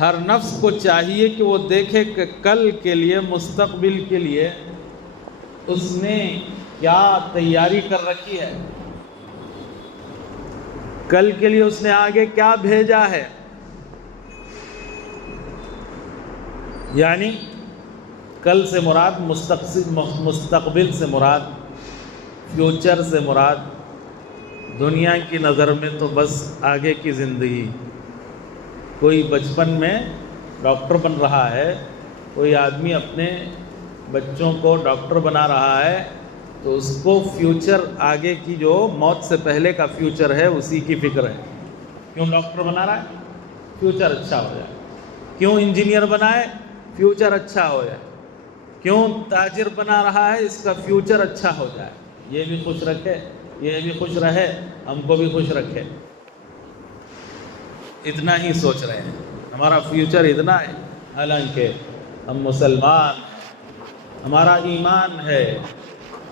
ہر نفس کو چاہیے کہ وہ دیکھے کہ کل کے لیے، مستقبل کے لیے اس نے کیا تیاری کر رکھی ہے، کل کے لیے اس نے آگے کیا بھیجا ہے۔ یعنی کل سے مراد مستقبل سے مراد، فیوچر سے مراد دنیا کی نظر میں تو بس آگے کی زندگی۔ کوئی بچپن میں ڈاکٹر بن رہا ہے، کوئی آدمی اپنے بچوں کو ڈاکٹر بنا رہا ہے، تو اس کو فیوچر، آگے کی جو موت سے پہلے کا فیوچر ہے اسی کی فکر ہے۔ کیوں ڈاکٹر بنا رہا ہے؟ فیوچر اچھا ہو جائے۔ کیوں انجینئر بنائے؟ فیوچر اچھا ہو جائے۔ کیوں تاجر بنا رہا ہے؟ اس کا فیوچر اچھا ہو جائے، یہ بھی خوش رکھے، یہ بھی خوش رہے، ہم کو بھی خوش رکھے۔ اتنا ہی سوچ رہے ہیں، ہمارا فیوچر اتنا ہے، حالانکہ ہم مسلمان ہیں، ہمارا ایمان ہے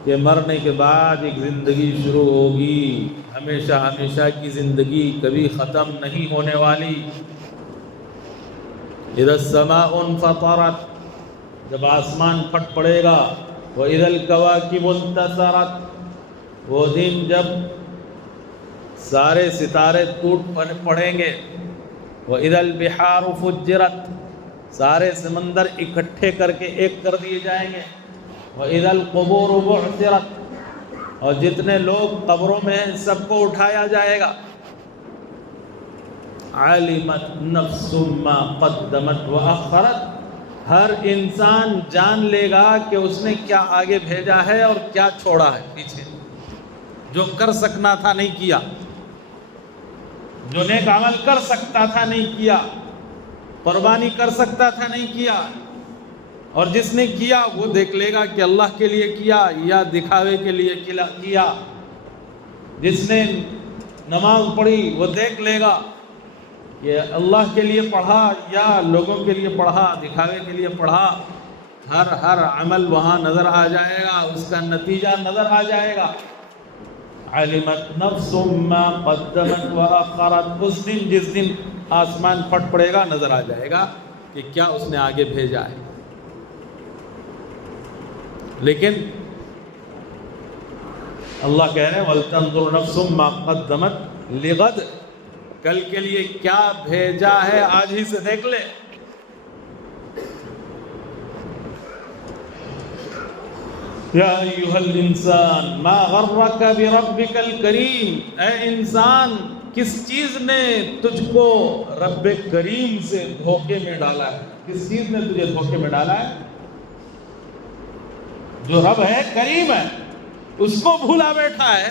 کہ مرنے کے بعد ایک زندگی شروع ہوگی، ہمیشہ ہمیشہ کی زندگی، کبھی ختم نہیں ہونے والی۔ اذا السماء انفطرت، جب آسمان پھٹ پڑے گا، وَإِذَا الْكَوَاكِبُ انتثرت، وہ دن جب سارے ستارے ٹوٹ پڑیں گے، وَإِذَا الْبِحَارُ فُجِّرَتْ، سارے سمندر اکٹھے کر کے ایک کر دیے جائیں گے، وَإِذَا الْقُبُورُ بُعْثِرَتْ، اور جتنے لوگ قبروں میں ہیں سب کو اٹھایا جائے گا۔ عَلِمَتْ نَفْسٌ مَّا قَدَّمَتْ وَأَخَّرَتْ، ہر انسان جان لے گا کہ اس نے کیا آگے بھیجا ہے اور کیا چھوڑا ہے پیچھے۔ جو کر سکنا تھا نہیں کیا، جو نیک عمل کر سکتا تھا نہیں کیا، قربانی کر سکتا تھا نہیں کیا، اور جس نے کیا وہ دیکھ لے گا کہ اللہ کے لیے کیا یا دکھاوے کے لیے کیا۔ جس نے نماز پڑھی وہ دیکھ لے گا کہ اللہ کے لیے پڑھا یا لوگوں کے لیے پڑھا، دکھاوے کے لیے پڑھا۔ ہر عمل وہاں نظر آ جائے گا، اس کا نتیجہ نظر آ جائے گا۔ علمت نفس ما قدمت وأخرت، اس دن جس دن آسمان پھٹ پڑے گا نظر آ جائے گا کہ کیا اس نے آگے بھیجا ہے۔ لیکن اللہ کہہ رہے ہیں وَلْتَنْظُرْ نَفْسٌ مَّا قَدَّمَتْ لِغَدٍ، کل کے لیے کیا بھیجا ہے آج ہی سے دیکھ لے۔ یا ایھا الانسان ما غرک بربک الکریم، اے انسان کس چیز نے تجھ کو رب کریم سے دھوکے میں ڈالا ہے؟ کس چیز نے تجھے دھوکے میں ڈالا ہے؟ جو رب ہے کریم ہے، اس کو بھولا بیٹھا ہے،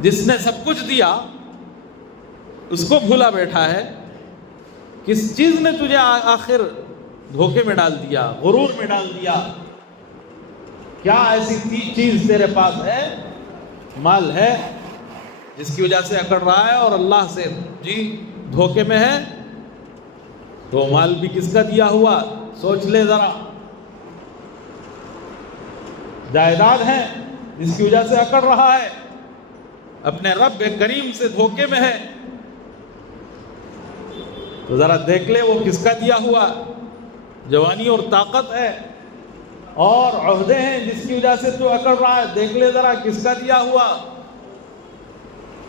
جس نے سب کچھ دیا اس کو بھولا بیٹھا ہے۔ کس چیز نے تجھے آخر دھوکے میں ڈال دیا، غرور میں ڈال دیا؟ کیا ایسی چیز تیرے پاس ہے، مال ہے، جس کی وجہ سے اکڑ رہا ہے اور اللہ سے دھوکے میں ہے؟ تو مال بھی کس کا دیا ہوا سوچ لے ذرا۔ جائیداد ہے جس کی وجہ سے اکڑ رہا ہے، اپنے رب کریم سے دھوکے میں ہے، تو ذرا دیکھ لے وہ کس کا دیا ہوا جوانی اور طاقت ہے اور عہدے ہیں جس کی وجہ سے تو اکڑ رہا ہے، دیکھ لے ذرا کس کا دیا ہوا۔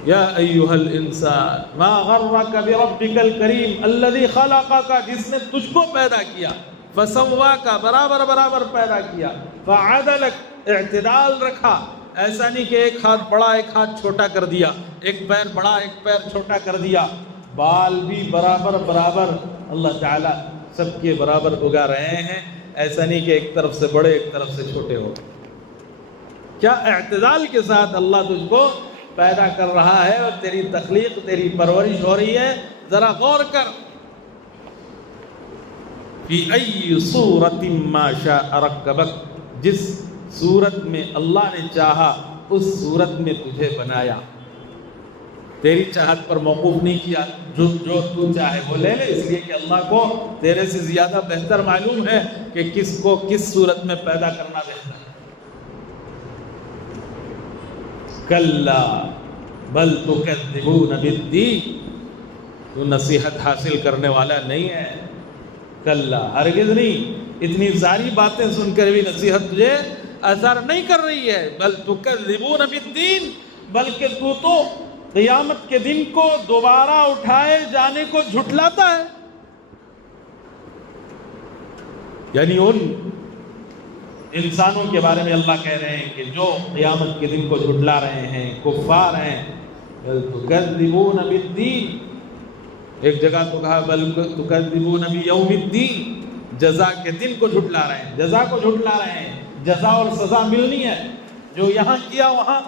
یا ایھا الانسان ما غرک بربک الکریم الذی خلقک، جس نے تجھ کو پیدا کیا، فسواک، برابر برابر پیدا کیا، فعدلک، اعتدال رکھا، ایسا نہیں کہ ایک ہاتھ بڑا ایک ہاتھ چھوٹا کر دیا، ایک پیر بڑا ایک پیر چھوٹا کر دیا، بال بھی برابر برابر اللہ تعالیٰ سب کے برابر اگا رہے ہیں، ایسا نہیں کہ ایک طرف سے بڑے ایک طرف سے چھوٹے ہو۔ کیا اعتدال کے ساتھ اللہ تجھ کو پیدا کر رہا ہے اور تیری تخلیق، تیری پرورش ہو رہی ہے، ذرا غور کر۔ فی ای صورت ما شاء رکبک، جس صورت میں اللہ نے چاہا اس صورت میں تجھے بنایا، تیری چاہت پر موقوف نہیں کیا، جو تو چاہے وہ لے لے، اس لیے کہ اللہ کو تیرے سے زیادہ بہتر معلوم ہے کہ کس کو کس صورت میں پیدا کرنا بہتر ہے۔ کلا بل تکذبون بالدین، تو نصیحت حاصل کرنے والا نہیں ہے. کلا، ہرگز نہیں. اتنی ساری باتیں سن کر بھی نصیحت تجھے اثر نہیں کر رہی ہے. بل تکذبون بالدین، بلکہ تو قیامت کے دن کو دوبارہ اٹھائے جانے کو جھٹلاتا ہے. یعنی ان انسانوں کے بارے میں اللہ کہہ رہے ہیں کہ جو قیامت کے دن کو جھٹلا رہے ہیں، کفار ہیں. بل تکذبون بالدین، ایک جگہ تو کہا بل تکذبون بیوم الدین، جزا کے دن کو جھٹلا رہے ہیں، جزا کو جھٹلا رہے ہیں. جزا اور سزا ملنی ہے. جو یہاں کیا وہاں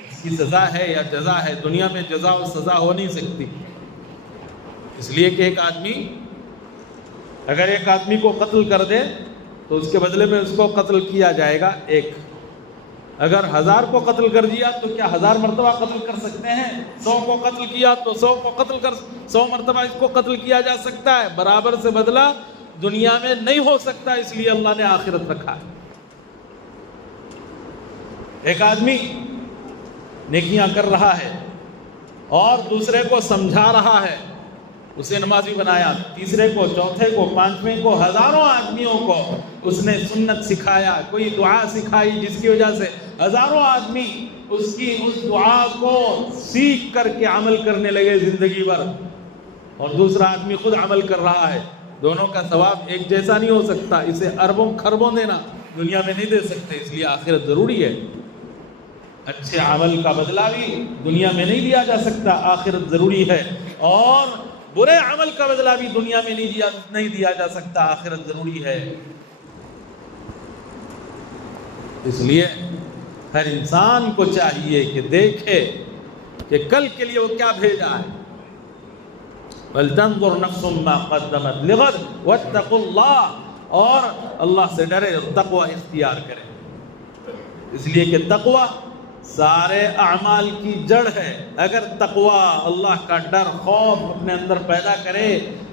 اس کی سزا ہے یا جزا ہے. دنیا میں جزا اور سزا ہو نہیں سکتی. اس لیے کہ ایک آدمی اگر ایک آدمی کو قتل کر دے تو اس کے بدلے میں اس کو قتل کیا جائے گا ایک. اگر 1000 کو قتل کر دیا تو کیا 1000 مرتبہ قتل کر سکتے ہیں؟ 100 کو قتل کیا تو 100 کو قتل کر 100 مرتبہ اس کو قتل کیا جا سکتا ہے. برابر سے بدلہ دنیا میں نہیں ہو سکتا. اس لیے اللہ نے آخرت رکھا ہے. ایک آدمی نیکیاں کر رہا ہے اور دوسرے کو سمجھا رہا ہے، اسے نمازی بنایا، تیسرے کو، چوتھے کو، پانچویں کو، ہزاروں آدمیوں کو اس نے سنت سکھایا، کوئی دعا سکھائی جس کی وجہ سے ہزاروں آدمی اس دعا کو سیکھ کر کے عمل کرنے لگے زندگی بھر، اور دوسرا آدمی خود عمل کر رہا ہے. دونوں کا ثواب ایک جیسا نہیں ہو سکتا. اسے اربوں خربوں دینا دنیا میں نہیں دے سکتے. اس لیے آخرت ضروری ہے. اچھے عمل کا بدلہ بھی دنیا میں نہیں دیا جا سکتا، آخرت ضروری ہے. اور برے عمل کا بدلہ بھی دنیا میں نہیں دیا جا سکتا، آخرت ضروری ہے. اس لیے ہر انسان کو چاہیے کہ دیکھے کہ کل کے لیے وہ کیا بھیجا ہے. وَلْتَنْظُرْ نَفْسٌ مَا قَدَّمَتْ لِغَدٍ وَاتَّقُوا اللَّهَ، اور اللہ سے ڈرے اور تقوی اختیار کرے. اس لیے کہ تقوی سارے اعمال کی جڑ ہے. اگر تقوی، اللہ کا ڈر، خوف اپنے اندر پیدا کرے،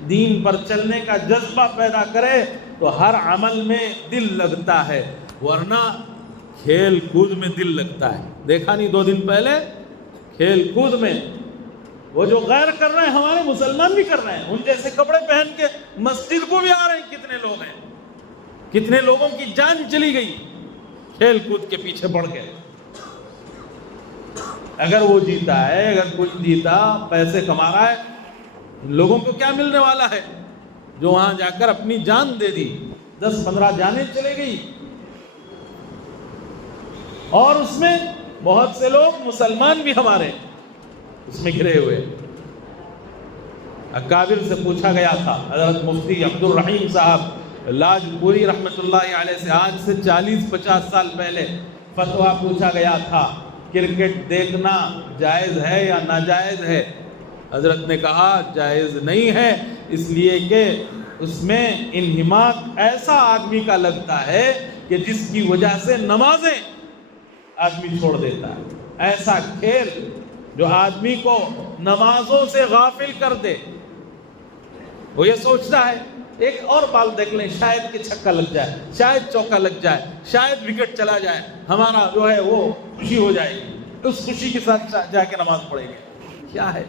دین پر چلنے کا جذبہ پیدا کرے تو ہر عمل میں دل لگتا ہے. ورنہ کھیل کود میں دل لگتا ہے. دیکھا نہیں 2 دن پہلے کھیل کود میں وہ جو غیر کر رہے ہیں ہمارے مسلمان بھی کر رہے ہیں. ان جیسے کپڑے پہن کے مسجد کو بھی آ رہے ہیں. کتنے لوگ ہیں، کتنے لوگوں کی جان چلی گئی کھیل کود کے پیچھے پڑ کے. اگر وہ جیتا ہے، اگر کوئی جیتا، پیسے کما رہا ہے، لوگوں کو کیا ملنے والا ہے؟ جو وہاں جا کر اپنی جان دے دی، 10-15 جانیں چلے گئی. اور اس میں بہت سے لوگ مسلمان بھی ہمارے اس میں گھرے ہوئے. اکابر سے پوچھا گیا تھا، حضرت مفتی عبد الرحیم صاحب لاجپوری رحمۃ اللہ علیہ سے آج سے 40-50 سال پہلے فتویٰ پوچھا گیا تھا، کرکٹ دیکھنا جائز ہے یا ناجائز ہے؟ حضرت نے کہا جائز نہیں ہے، اس لیے کہ اس میں انہماک ایسا آدمی کا لگتا ہے کہ جس کی وجہ سے نمازیں آدمی چھوڑ دیتا ہے. ایسا کھیل جو آدمی کو نمازوں سے غافل کر دے. وہ یہ سوچتا ہے ایک اور بال دیکھ لیں، شاید کہ چھکا لگ جائے، شاید چوکا لگ جائے، شاید وکٹ چلا جائے، ہمارا جو ہے وہ خوشی ہو جائے گی. اس خوشی کے ساتھ جا کے نماز پڑھیں گے. کیا ہے؟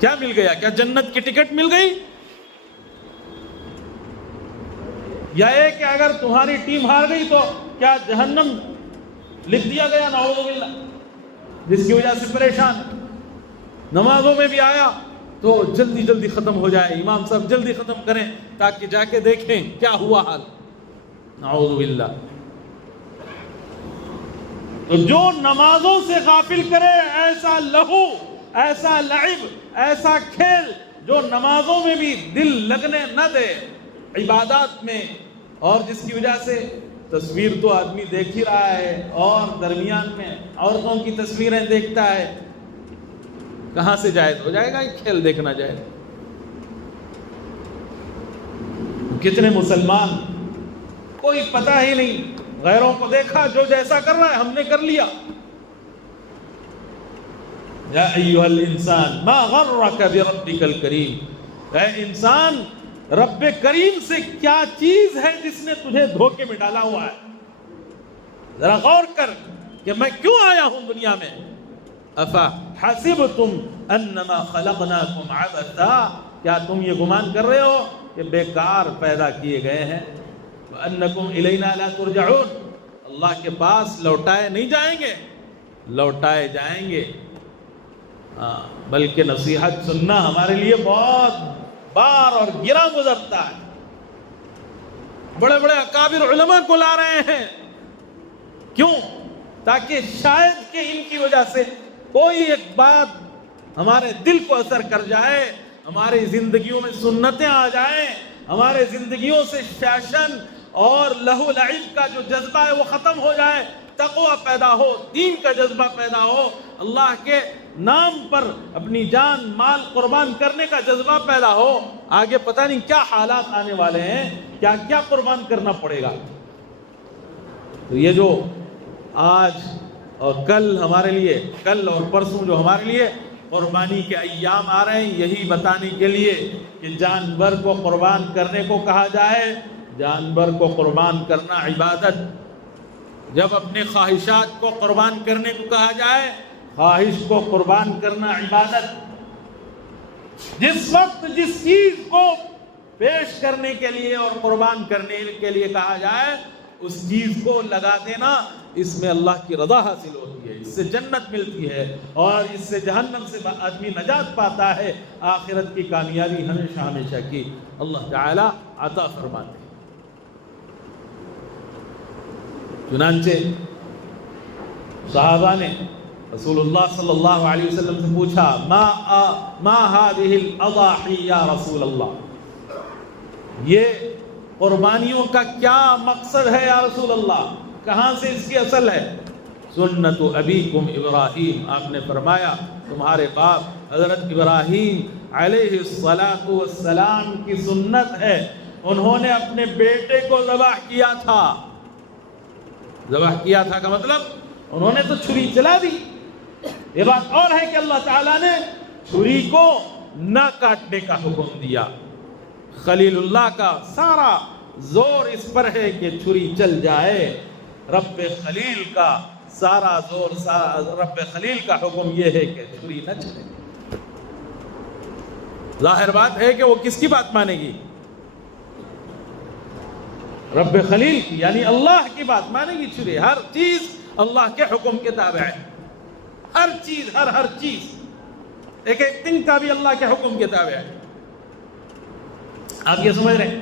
کیا مل گیا؟ کیا جنت کی ٹکٹ مل گئی؟ یا کہ اگر تمہاری ٹیم ہار گئی تو کیا جہنم لکھ دیا گیا؟ نعوذ باللہ. جس کی وجہ سے پریشان. نمازوں میں بھی آیا تو جلدی جلدی ختم ہو جائے، امام صاحب جلدی ختم کریں تاکہ جا کے دیکھیں کیا ہوا حال. نعوذ باللہ. تو جو نمازوں سے غافل کرے، ایسا لہو، ایسا لعب، ایسا کھیل جو نمازوں میں بھی دل لگنے نہ دے، عبادات میں، اور جس کی وجہ سے تصویر تو آدمی دیکھ ہی رہا ہے اور درمیان میں عورتوں کی تصویریں دیکھتا ہے. کہاں سے جائز ہو جائے گا یہ کھیل دیکھنا جائز؟ کتنے مسلمان کوئی پتہ ہی نہیں، غیروں کو دیکھا جو جیسا کر رہا ہے ہم نے کر لیا. یا ایھا الانسان ما غرک بربک الکریم، اے انسان رب کریم سے کیا چیز ہے جس نے تجھے دھوکے میں ڈالا ہوا ہے؟ ذرا غور کر کہ میں کیوں آیا ہوں دنیا میں. افحسبتم انما خلقناکم عبثا، کیا تم یہ گمان کر رہے ہو کہ بیکار پیدا کیے گئے ہیں؟ وانکم الینا لا ترجعون، اللہ کے پاس لوٹائے نہیں جائیں گے، لوٹائے جائیں گے۔ بلکہ نصیحت سننا ہمارے لیے بہت بار اور گرا گزرتا ہے۔ بڑے بڑے اکابر علماء کو لا رہے ہیں، کیوں؟ تاکہ شاید کہ ان کی وجہ سے کوئی ایک بات ہمارے دل کو اثر کر جائے، ہماری زندگیوں میں سنتیں آ جائیں، ہمارے زندگیوں سے فیشن اور لہو لعب کا جو جذبہ ہے وہ ختم ہو جائے، تقوی پیدا ہو، دین کا جذبہ پیدا ہو، اللہ کے نام پر اپنی جان مال قربان کرنے کا جذبہ پیدا ہو۔ آگے پتہ نہیں کیا حالات آنے والے ہیں، کیا کیا قربان کرنا پڑے گا۔ تو یہ جو آج اور کل ہمارے لیے، کل اور پرسوں جو ہمارے لیے قربانی کے ایام آ رہے ہیں، یہی بتانے کے لیے کہ جانور کو قربان کرنے کو کہا جائے۔ جانور کو قربان کرنا عبادت، جب اپنے خواہشات کو قربان کرنے کو کہا جائے، خواہش کو قربان کرنا عبادت۔ جس وقت جس چیز کو پیش کرنے کے لیے اور قربان کرنے کے لیے کہا جائے، اس چیز کو لگا دینا، اس میں اللہ کی رضا حاصل ہوتی ہے، اس سے جنت ملتی ہے، اور اس سے جہنم سے آدمی نجات پاتا ہے، آخرت کی کامیابی ہمیشہ ہمیشہ کی اللہ تعالی عطا فرماتے ہیں۔ چنانچہ صحابہ نے رسول اللہ صلی اللہ علیہ وسلم سے پوچھا، ما هذه الاضاحی یا رسول اللہ، یہ قربانیوں کا کیا مقصد ہے یا رسول اللہ، کہاں سے اس کی اصل ہے؟ سنت ابیکم ابراہیم، آپ نے فرمایا تمہارے باپ حضرت ابراہیم علیہ السلام کی سنت ہے، انہوں نے اپنے بیٹے کو ذبح کیا تھا۔ ذبح کیا تھا کا مطلب انہوں نے تو چھری چلا دی۔ یہ بات اور ہے کہ اللہ تعالیٰ نے چھری کو نہ کاٹنے کا حکم دیا۔ خلیل اللہ کا سارا زور اس پر ہے کہ چھری چل جائے، رب خلیل کا سارا زور، رب خلیل کا حکم یہ ہے کہ چھری نہ چلے۔ ظاہر بات ہے کہ وہ کس کی بات مانے گی؟ رب خلیل کی، یعنی اللہ کی بات مانے گی چھری۔ ہر چیز اللہ کے حکم کے تابع ہے، ہر چیز، ہر چیز، ایک ایک دن کا بھی اللہ کے حکم کے تابع ہے۔ آپ یہ سمجھ رہے ہیں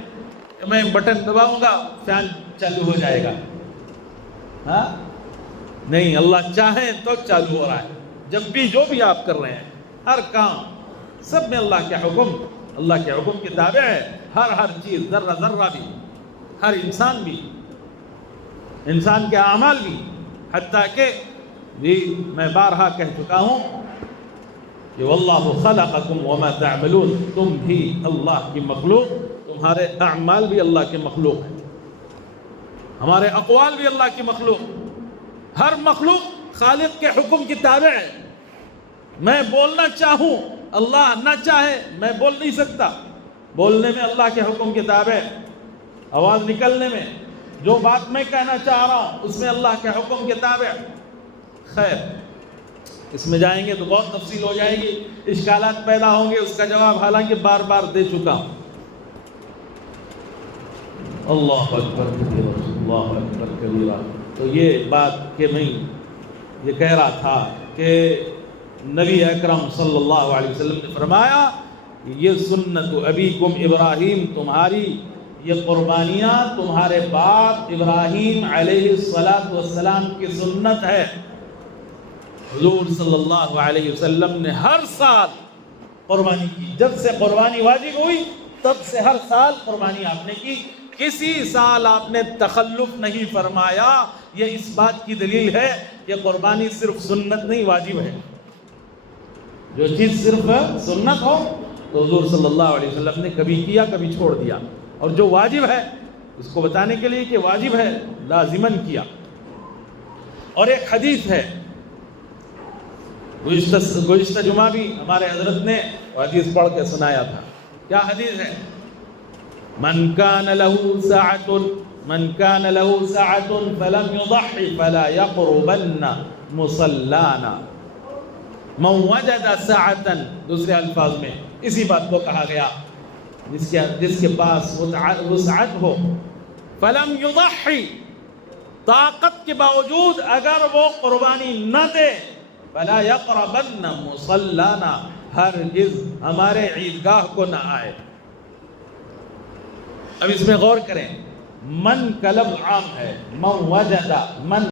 کہ میں بٹن دباؤں گا فین چالو ہو جائے گا؟ ہاں نہیں، اللہ چاہیں تو چالو ہو رہا ہے۔ جب بھی جو بھی آپ کر رہے ہیں، ہر کام، سب میں اللہ کے حکم کے تابع ہے۔ ہر چیز، ذرہ ذرہ بھی، ہر انسان بھی، انسان کے اعمال بھی، حتیٰ کہ بھی میں بارہا کہہ چکا ہوں کہ واللہ خلقکم وما تعملون، تم بھی اللہ کی مخلوق، تمہارے اعمال بھی اللہ کے مخلوق ہیں، ہمارے اقوال بھی اللہ کی مخلوق، ہر مخلوق خالق کے حکم کی تابع ہے۔ میں بولنا چاہوں، اللہ نہ چاہے میں بول نہیں سکتا، بولنے میں اللہ کے حکم کے تابع، آواز نکلنے میں، جو بات میں کہنا چاہ رہا ہوں اس میں اللہ کے حکم کے تابع۔ خیر، اس میں جائیں گے تو بہت تفصیل ہو جائے گی، اشکالات پیدا ہوں گے، اس کا جواب حالانکہ بار بار دے چکا ہوں۔ اللہ اکبر کبیرہ، اللہ اکبر کبیرہ۔ تو یہ بات کہ میں یہ کہہ رہا تھا کہ نبی اکرم صلی اللہ علیہ وسلم نے فرمایا یہ سنت ابیکم ابراہیم، تمہاری یہ قربانیاں تمہارے باپ ابراہیم علیہ السلام کی سنت ہے۔ حضور صلی اللہ علیہ وسلم نے ہر سال قربانی کی، جب سے قربانی واجب ہوئی تب سے ہر سال قربانی آپ نے کی، کسی سال آپ نے تخلف نہیں فرمایا۔ یہ اس بات کی دلیل ہے کہ قربانی صرف سنت نہیں، واجب ہے۔ جو چیز صرف سنت ہو تو حضور صلی اللہ علیہ وسلم نے کبھی کیا کبھی چھوڑ دیا، اور جو واجب ہے اس کو بتانے کے لیے کہ واجب ہے لازماً کیا۔ اور ایک حدیث ہے، گزشتہ جمعہ بھی ہمارے حضرت نے حدیث پڑھ کے سنایا تھا۔ کیا حدیث ہے؟ من كان له ساعة فلم يضحي فلا يقربن مصلانا۔ من وجد سعتن، دوسرے الفاظ میں اسی بات کو کہا گیا، جس کے پاس وسعت ہو، فلم یضحی، طاقت کے باوجود اگر وہ قربانی نہ دے، فلا یقربن مصلانا، ہرگز ہمارے عیدگاہ کو نہ آئے۔ اب اس میں غور کریں، من کا لفظ عام ہے، من وجد، من